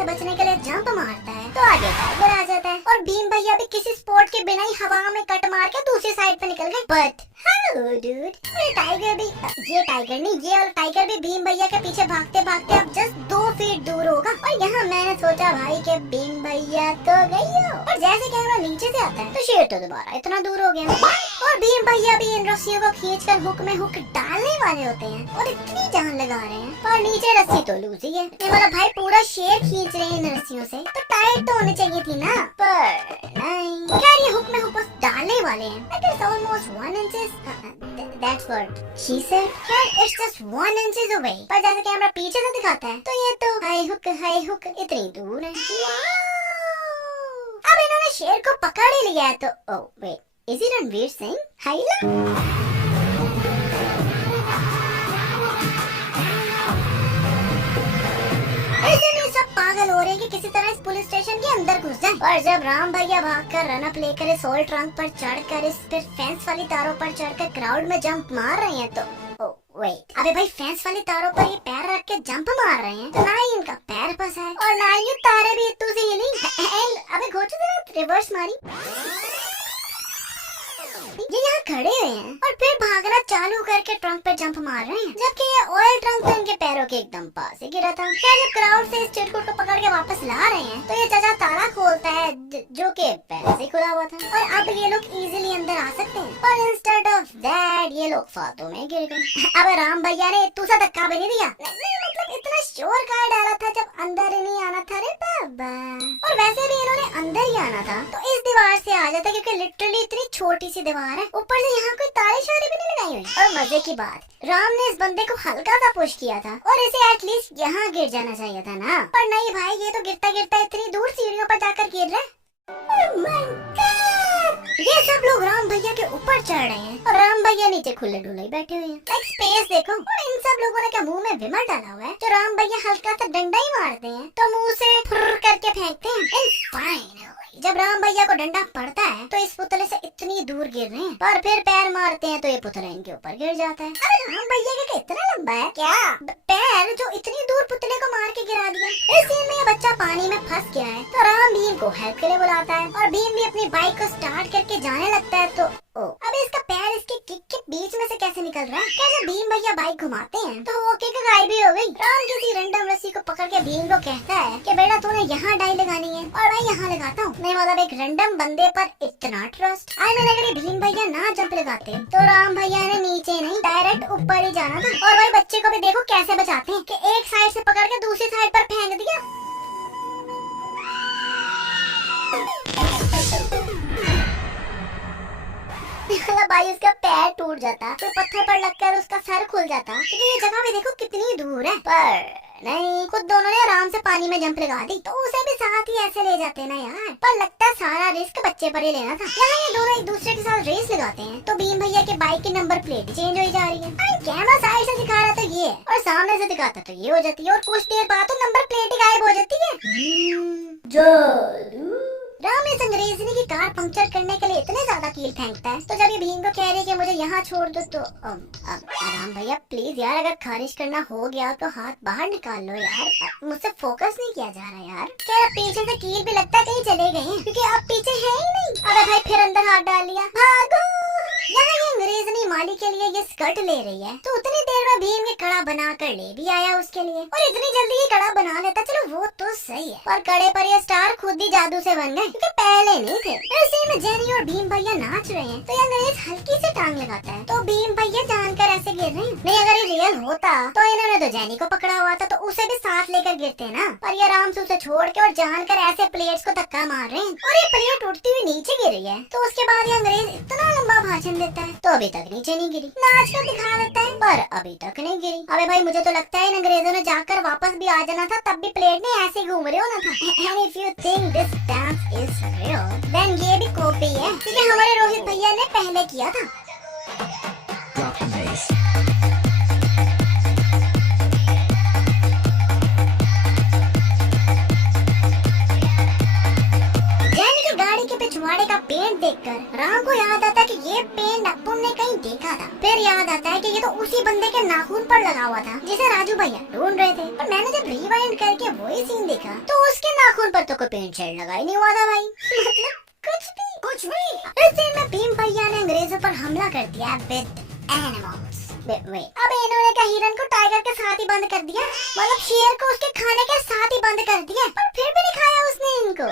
से बचने के लिए जंप मारता है तो आगे टाइगर आ जाता है और भीम भैया भी किसी स्पोर्ट के बिना ही हवा में कट मार के दूसरी साइड पे निकल गए। बट हेलो डूड, टाइगर भी, ये टाइगर नहीं, ये वाला टाइगर भी भीम भैया के पीछे भागते भागते अब जस्ट 2 फीट दूर होगा। और यहाँ मैंने सोचा भाई के भीम भैया तो गई हो, और जैसे कैमरा नीचे से आता है तो शेर तो दोबारा इतना दूर हो गया और भीम भैया भी इन रस्सियों को खींचकर हुक में हुक डालने वाले होते हैं और इतनी जान लगा रहे हैं, पर नीचे रस्सी तो लूज ही है। ये वाला भाई पूरा शेर खींच रहे हैं इन रस्सियों से, तो टाइट तो होनी चाहिए थी ना, पर नहीं। यार ये हुक में हुक बस डालने वाले हैं। It is almost 1 inches. That's what she said. Yeah, it's just 1 inches away. पर जैसे कैमरा पीछे से दिखाता है तो ये तो हाई हुक इतनी दूर है। अब इन्होंने शेर को पकड़ ही लिया है तो oh wait, is it Ranveer Singh? हाइला सब पागल हो रहे हैं कि किसी तरह इस पुलिस स्टेशन के अंदर घुस जाए। और जब राम भैया भागकर रन अप लेकर इस ओल्ड ट्रंक पर चढ़कर इस फिर फेंस वाली तारों पर चढ़कर क्राउड में जंप मार रहे हैं तो वेट, अबे भाई फेंस वाली तारों पर ये पैर रख के जंप मार रहे हैं तो ना ही इनका पैर फंसा है और ना ही तारे भी इतू से हिली। अबे घोचू तेरा रिवर्स मारी। ये यहाँ खड़े हुए हैं और फिर भागना चालू करके ट्रंक पे जंप मार रहे हैं, जबकि ये ऑयल ट्रंक तो इनके पैरों के एकदम पास ही गिरा था। फिर जब क्राउड से इस चिरकुट को पकड़ के वापस ला रहे हैं तो ये चाचा ताला खोलता है जो कि पहले से खुला हुआ था और अब ये लोग इजीली अंदर आ सकते हैं और इंस्टेड ऑफ दैट ये लोग फातों में गिर गए। अब राम भैया ने इतू सा धक्का भी नहीं दिया, मतलब इतना शोर का डाला था जब अंदर ही नहीं आना था रे बाबा। और वैसे भी इन्होंने अंदर ही आना था तो इस दीवार से आ जाता क्योंकि लिटरली इतनी छोटी सी दीवार है, ऊपर से यहाँ कोई तारे शारे भी नहीं लगाई हुई। और मजे की बात, राम ने इस बंदे को हल्का सा पुश किया था और इसे एटलीस्ट यहाँ गिर जाना चाहिए था ना, पर नहीं भाई ये तो गिरता गिरता इतनी दूर सीढ़ियों पर जाकर गिर रहा है। Oh my God! ये सब लोग राम भैया के ऊपर चढ़ रहे हैं और राम भैया नीचे खुले डुले बैठे हुए हैं। एक स्पेस देखो, और इन सब लोगों ने क्या मुंह में विमल डाला हुआ है जो राम भैया हल्का सा डंडा ही मारते हैं तो मुंह से फुर्र करके फेंकते हैं। फाइन, जब राम भैया को डंडा पड़ता है तो इस पुतले से इतनी दूर गिर रहे हैं, पर फिर पैर मारते हैं तो ये पुतला इनके ऊपर गिर जाता है। अरे राम भैया का इतना लंबा है क्या पैर जो इतनी दूर पुतले को मार के गिरा दिया। इस सीन में ये बच्चा पानी में फंस गया है तो राम भीम को हेल्प के लिए बुलाता है और भीम भी अपनी बाइक को स्टार्ट करके जाने लगता है तो अब इसका पैर इसके किक के बीच में से कैसे निकल रहा है। कैसे भीम भैया बाइक घुमाते हैं तो वो किक गायब ही हो गई। राम किसी रैंडम रस्सी को पकड़ के भीम को कहता है कि बेटा तूने यहाँ डाई लगानी है और मैं यहाँ लगाता हूँ। नहीं मतलब एक रैंडम बंदे पर इतना ट्रस्ट। आई मीन अगर ये भीम भैया ना जंप लगाते तो राम भैया ने नीचे नहीं डायरेक्ट ऊपर ही जाना था। और भाई बच्चे को भी देखो कैसे बचाते हैं कि एक साइड से पकड़ के दूसरी साइड पर फेंक दिया। भाई उसका पैर टूट जाता तो पत्थर पर लगकर उसका सर खुल जाता क्योंकि ये जगह भी देखो कितनी दूर है। पर नहीं, खुद दोनों ने आराम से पानी में जंप लगा दी तो उसे भी साथ ही ऐसे ले जाते ना यार। पर लगता है सारा रिस्क बच्चे पर ही लेना था। यहाँ ये दोनों एक दूसरे के साथ रेस लगाते हैं तो भीम भैया के बाइक की नंबर प्लेट चेंज हो जा रही है। कैमरा साइड से दिखा रहा था ये और सामने से दिखाता तो ये हो जाती है और कुछ देर बाद तो नंबर प्लेट ही गायब हो जाती है। राम इस अंग्रेजनी की कार पंक्चर करने के लिए इतने ज्यादा कील फेंकता है तो जब ये भीम को कह रही है कि मुझे यहाँ छोड़ दो तो राम भैया प्लीज यार अगर खारिज करना हो गया तो हाथ बाहर निकाल लो यार, मुझसे फोकस नहीं किया जा रहा यार। क्या पीछे से कील भी लगता है कहीं चले गए हैं क्योंकि आप पीछे है ही नहीं। अरे भाई फिर अंदर हाथ डाल लिया, भागो। यहाँ ये अंग्रेजनी माली के लिए ये स्कर्ट ले रही है तो उतनी देर में भीम ये कड़ा बना कर ले भी आया उसके लिए और इतनी जल्दी ये कड़ा बना लेता, चलो वो तो सही है। पर कड़े पर ये स्टार खुद ही जादू से बन गए क्योंकि पहले नहीं थे। इसी में जेनी और भीम भैया नाच रहे हैं तो ये अंग्रेज हल्की से टांग लगाता है तो भीम भैया जानकर ऐसे गिर रहे हैं। नहीं अगर ये रियल होता तो इन्होंने तो जेनी को पकड़ा हुआ था तो उसे भी साथ लेकर गिरते ना, पर ये आराम से उसे छोड़ के और जानकर ऐसे प्लेट्स को धक्का मार रहे हैं और ये प्लेट उड़ती हुई नीचे गिर रही है। तो उसके बाद ये अंग्रेज इतना लंबा भाषण देता है तो अभी तक नीचे नहीं गिरी, नाच कर दिखा देता है पर अभी तक नहीं गिरी। अबे भाई मुझे तो लगता है इन अंग्रेजों ने जाकर वापस भी आ जाना था तब भी प्लेट में ऐसे घूम रहे होना था। And if you think this dance is real, then ये भी कॉपी है क्योंकि हमारे रोहित भैया ने पहले किया था। जैन की गाड़ी के पिछवाड़े का पेंट देखकर राम को याद आता कि ये पेंट अपन ने कहीं देखा था। फिर याद आता है कि ये तो उसी बंदे के नाखून पर लगा हुआ था जिसे राजू भैया ढूंढ रहे थे। पर मैंने जब रिवाइंड करके वही सीन देखा तो उसके नाखून पर तो कोई पेंट शेड लगा ही नहीं हुआ था भाई। मतलब कुछ भी। इस सीन में भीम भैया ने अंग्रेजों पर हमला कर दिया विद एनिमल्स। अब इन्होंने क्या हिरन को टाइगर के साथ ही बंद कर दिया, मतलब शेर को उसके खाने के साथ ही बंद कर दिया, पर फिर भी नहीं खाया उसने इनको।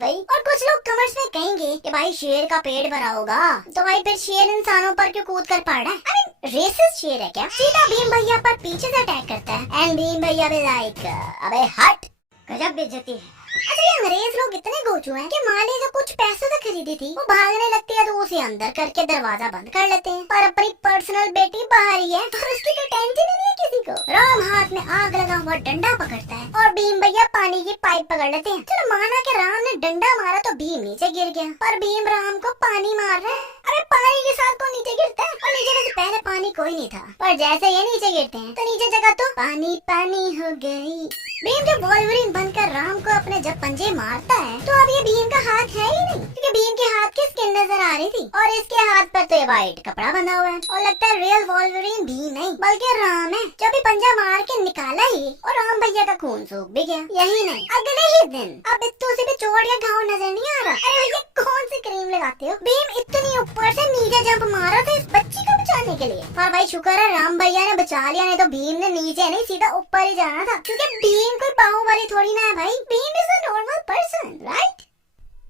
भाई और कुछ लोग कमेंट्स में कहेंगे कि भाई शेर का पेट भरा होगा तो भाई फिर शेर इंसानों पर क्यों कूद कर पड़ रहा है? I mean, रेसिस्ट शेर है क्या? सीधा भीम भैया पर पीछे से अटैक करता है एंड भीम भैया भी लाइक अबे हट, गजब बेइज्जती है। अच्छा ये अंग्रेज लोग इतने गोचू हैं कि मान लीजिए कुछ पैसों से खरीदी थी, वो भागने लगती है तो उसे अंदर करके दरवाजा बंद कर लेते हैं, पर अपनी पर्सनल बेटी बाहर ही है और उसकी कोई टेंशन ही नहीं है किसी को। राम हाथ में आग लगा हुआ डंडा पकड़ता है और भीम भैया पानी की पाइप पकड़ लेते हैं। चलो माना कि राम ने डंडा मारा तो भीम नीचे गिर गया, पर भीम राम को पानी मार रहा है। अरे पानी के साथ कौन नीचे गिरता है? और नीचे से पहले पानी कोई नहीं था, पर जैसे ये नीचे गिरते हैं तो नीचे जगह तो पानी पानी हो गई। भीम जब वॉल्वरिन बनकर राम को अपने जब पंजे मारता है तो अब ये भीम का हाथ है ही नहीं, क्योंकि भीम के हाथ की स्किन नजर आ रही थी और इसके हाथ पर तो ये वाइट कपड़ा बंधा हुआ है और लगता है रियल वॉल्वरिन भीम नहीं बल्कि राम है। जब भी पंजा मार के निकाला ही और राम भैया का खून सूख भी गया। यही नहीं, अगले ही दिन अब इत्तू से भी चोट या घाव नजर नहीं आ रहा। अरे भैया कौन सी क्रीम लगाते हो? भीम इतनी ऊपर से नीचे जंप मारा था इस बच्ची को बचाने के लिए, पर भाई शुक्र है राम भैया ने बचा लिया, नहीं तो भीम ने नीचे नहीं सीधा ऊपर ही जाना था, क्योंकि भीम कोई बाहुबली थोड़ी ना है भाई। Bhim is a normal person, right?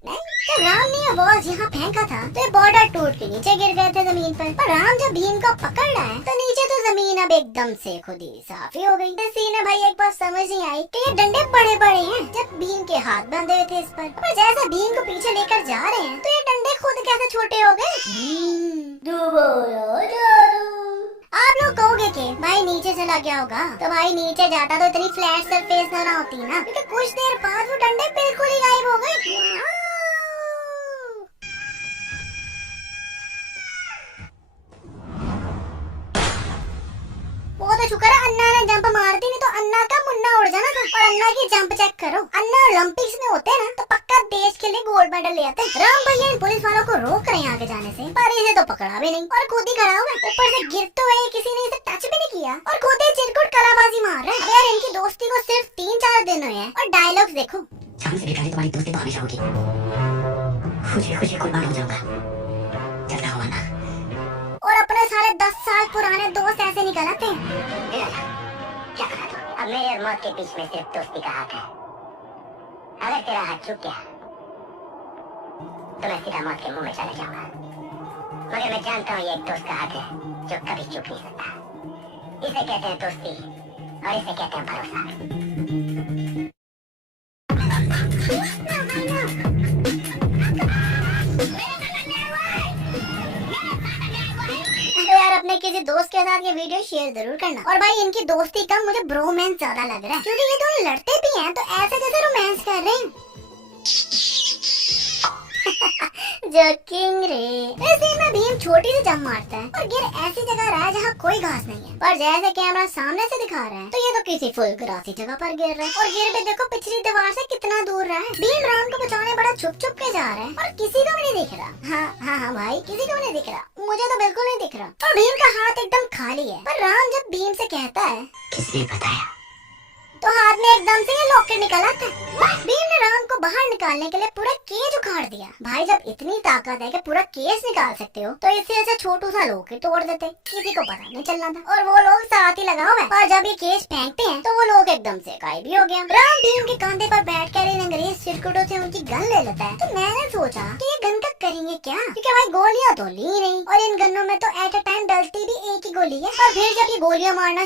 जब राम ने वॉल्स यहाँ फेंका था तो ये बॉर्डर टूट के नीचे गिर गए थे जमीन पर राम जब भीम को पकड़ रहा है तो नीचे तो जमीन अब एकदम से खुद ही साफ ही हो गई। इस सीन में भाई एक बात समझ नहीं आई कि ये डंडे बड़े बड़े हैं जब भीम के हाथ बंधे हुए थे इस पर जैसे भीम को पीछे लेकर जा रहे हैं तो ये डंडे खुद कैसे छोटे हो गए? आप लोग कहोगे कि भाई नीचे चला गया होगा, तो भाई नीचे जाता तो इतनी फ्लैट सरफेस ना होती ना, क्योंकि कुछ देर बाद वो डंडे बिल्कुल ही गायब हो गए। वो तो शुक्र है अन्ना ने जंप मार दी, नहीं तो अन्ना का मुन्ना उड़ जाना था। और अन्ना की जंप चेक करो, अन्ना ओलंपिक्स में होते ना तो पक्का देश के लिए गोल्ड मेडल ले आते। राम भैया इन पुलिस वालों को रोक रहे हैं आगे जाने से, पर इसे तो पकड़ा भी नहीं और खुद ही खड़ा हुआ है। ऊपर से गिरते हुए किसी ने इसे टच भी नहीं किया और खुद ही चिरकुट कलाबाजी मार रहा है। यार इनकी दोस्ती को सिर्फ 3-4 दिन हुए हैं और डायलॉग्स देखो। जान से भी पहले तुम्हारी दोस्ती तो हमेशा होगी, खुशी खुशी कुर्बान हो जाऊंगा, चलता हुआ ना। और अपने सारे 10 साल पुराने दोस्त ऐसे निकल आते हैं। क्या कहा तू? अब मेरे और मौत के बीच में सिर्फ दोस्ती का हाथ है। अगर तेरा हाथ चूक गया तो मैं सीधा मौत के मुंह में चला जाऊंगा, मगर मैं जानता हूँ ये एक दोस्त का हाथ है जो कभी चूक नहीं सकता। इसे कहते हैं दोस्ती और इसे कहते हैं भरोसा। यार अपने किसी दोस्त के साथ ये वीडियो शेयर जरूर करना। और भाई इनकी दोस्ती का मुझे ब्रोमेंस ज्यादा लग रहा है, क्योंकि ये दोनों लड़ते भी हैं तो ऐसे जैसे रोमांस कर रहे हैं। जोकिंग रे। इस सीन में भीम छोटी सी जंप मारता है और गिर ऐसी जगह रहा है जहाँ कोई घास नहीं है, पर जैसे कैमरा सामने से दिखा रहा है तो ये तो किसी फुल ग्रासी जगह पर गिर रहा है और गिर भी देखो पिछली दीवार से कितना दूर रहा है। भीम राम को बचाने बड़ा छुप छुप के जा रहा है और किसी को भी नहीं दिख रहा। हाँ भाई किसी को भी नहीं दिख रहा, मुझे तो बिल्कुल नहीं दिख रहा। और भीम का हाथ एकदम खाली है, पर राम जब भीम से कहता है किसने बताया, तो हाथ में एकदम से ये लॉकेट निकल आता है। भीम ने राम को बाहर निकालने के लिए पूरा केज उखाड़ दिया। भाई जब इतनी ताकत है कि पूरा केज निकाल सकते हो तो इससे ऐसा छोटू सा लॉकेट तोड़ देते, किसी को पता नहीं चलना था। और वो लोग साथ ही लगा हुआ है, और जब ये केज फेंकते हैं तो वो लोग एकदम से गायब भी हो गया। राम भीम के कंधे पर बैठकर इन अंग्रेज चिरकुटों से उनकी गन ले लेता है। तो मैंने सोचा कि ये गन का करेंगे क्या, क्योंकि भाई गोलियां तो ली नहीं और इन गनों में तो एट अ टाइम डलती भी एक ही गोली है। और फिर जब ये गोलियां मारना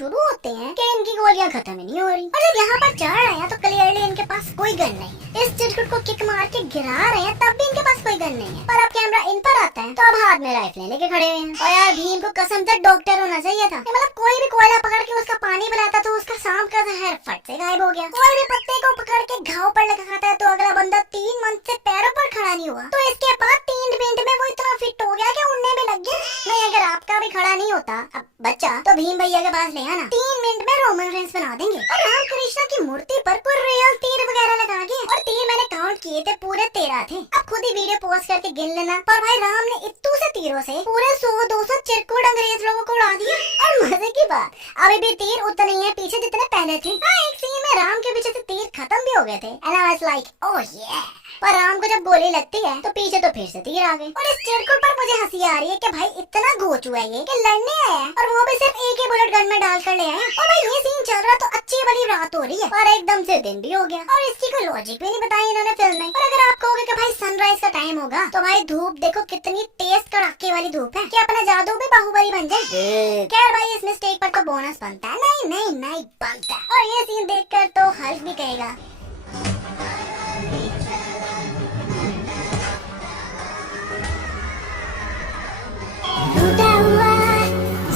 शुरू होते हैं कि इनकी गोलियां खत्म ही नहीं हो रही। और जब यहाँ पर चढ़ रहे हैं तो क्लियरली इनके पास कोई गन नहीं है। इस चिरकुट को किक मार के गिरा रहे हैं तब भी इनके पास कोई गन नहीं है, पर अब कैमरा इन पर आता है तो अब हाथ में राइफलें लेके खड़े हुए हैं। और यार भीम को कसम से डॉक्टर होना चाहिए था, मतलब कोई भी कोयला पकड़ के उसका पानी पिलाता तो उसका सांप का जहर फट से गायब हो गया। कोई भी पत्ते को पकड़ के घाव पर लगा खाता है तो अगला बंदा 3 मंथ से पैरों पर खड़ा नहीं हुआ, तो इसके बाद 3 मिनट में वो इतना फिट हो गया कि उड़ने भी लग गया। नहीं अगर आपका भी खड़ा नहीं होता अब बच्चा तो भीम भैया के पास ले आना, 3 मिनट में रोमन रेंस बना देंगे। और राम कृष्ण की मूर्ति पर कोई रियल तीर वगैरह लगा के, और तीर मैंने काउंट किए थे पूरे 13 थे। अब खुद ही वीडियो पोस्ट करके गिन लेना। पर भाई राम ने इत्तू से तीरों से पूरे 100-200 चिरकुट अंग्रेज लोगों को उड़ा दिया। और मजे की बात, अभी भी तीर उतने ही है पीछे जितने पहले थे। हाँ, एक सीन में राम के पीछे से तीर खत्म भी हो गए थे। And I was like, oh yeah। पर राम को जब गोली लगती है तो पीछे तो फिर से तीर आ गए। और इस चिरकुट पर मुझे हंसी आ रही है कि भाई इतना घोचू है ये कि लड़ने आया है, और वो भी सिर्फ एक ही बुलेट गन में डाल कर ले आया। और भाई ये सीन चल रहा तो अच्छी वाली रात हो रही है और एकदम से दिन भी हो गया, और इसकी कोई लॉजिक भी नहीं बताई इन्होंने फिल्म में। और अगर आप कहोगे कि भाई सनराइज का टाइम होगा तो भाई धूप देखो कितनी तेज कड़ाके वाली धूप है कि अपना जादू भी बाहुबली बन जाए। खैर भाई इस मिस्टेक पर तो बोनस बनता है। नहीं बनता। और ये सीन देखकर तो हल्क भी कहेगा टूटा हुआ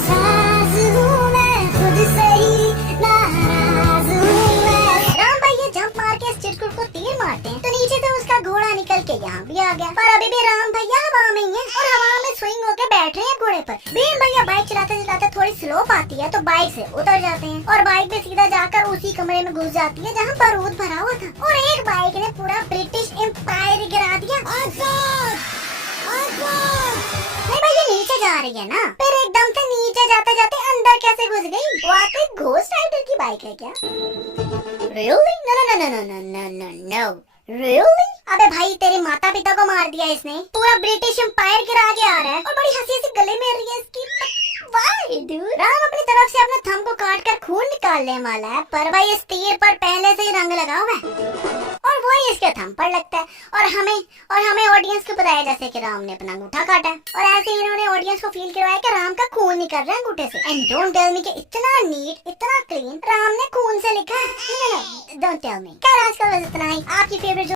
सास हूँ मैं, खुद से ही नाराज हूँ मैं। राम भाई ये जंप मार के इस चिरकुट को तीर मारते हैं तो नीचे से उसका घोड़ा निकल के यहाँ भी आ गया। पर अभी भी राम भैया हवा में ही है और हवा में स्विंग होके बैठ रहे हैं घोड़े पर। भीम भैया बाइक चलाते चलाते थोड़ी स्लोप आती है तो बाइक से उतर जाते हैं और बाइक पे सीधा जाकर उसी कमरे में घुस जाती है जहाँ बारूद भरा हुआ था। और एक बाइक ने पूरा ब्रिटिश एम्पायर गिरा दिया। नहीं भाई ये नीचे जा रही है ना, फिर एकदम से नीचे जाते जाते अंदर कैसे घुस गई? वाकई घोस्ट राइडर की बाइक है क्या? Really? No. Really? अबे भाई तेरे माता पिता को मार दिया इसने, पूरा ब्रिटिश एम्पायर गिरा के आ रहा है और बड़ी हंसी से गले में रही है इसकी। Why, dude? राम अपनी तरफ से अपने थंब को काट कर खून निकालने वाला है, पर भाई इस तीर पर पहले से ही रंग लगा हुआ है और वही इसके थंब पर लगता है। और हमें ऑडियंस को बताया जैसे कि राम ने अपना अंगूठा काटा है और ऐसे ही इन्होंने ऑडियंस को फील करवाया कि राम का खून निकल रहा है अंगूठे से। एंड डोंट टेल मी कि इतना नीट इतना क्लीन राम ने खून से लिखा है। Don't tell me. क्या आज का बस इतना ही। आपकी फेवरेट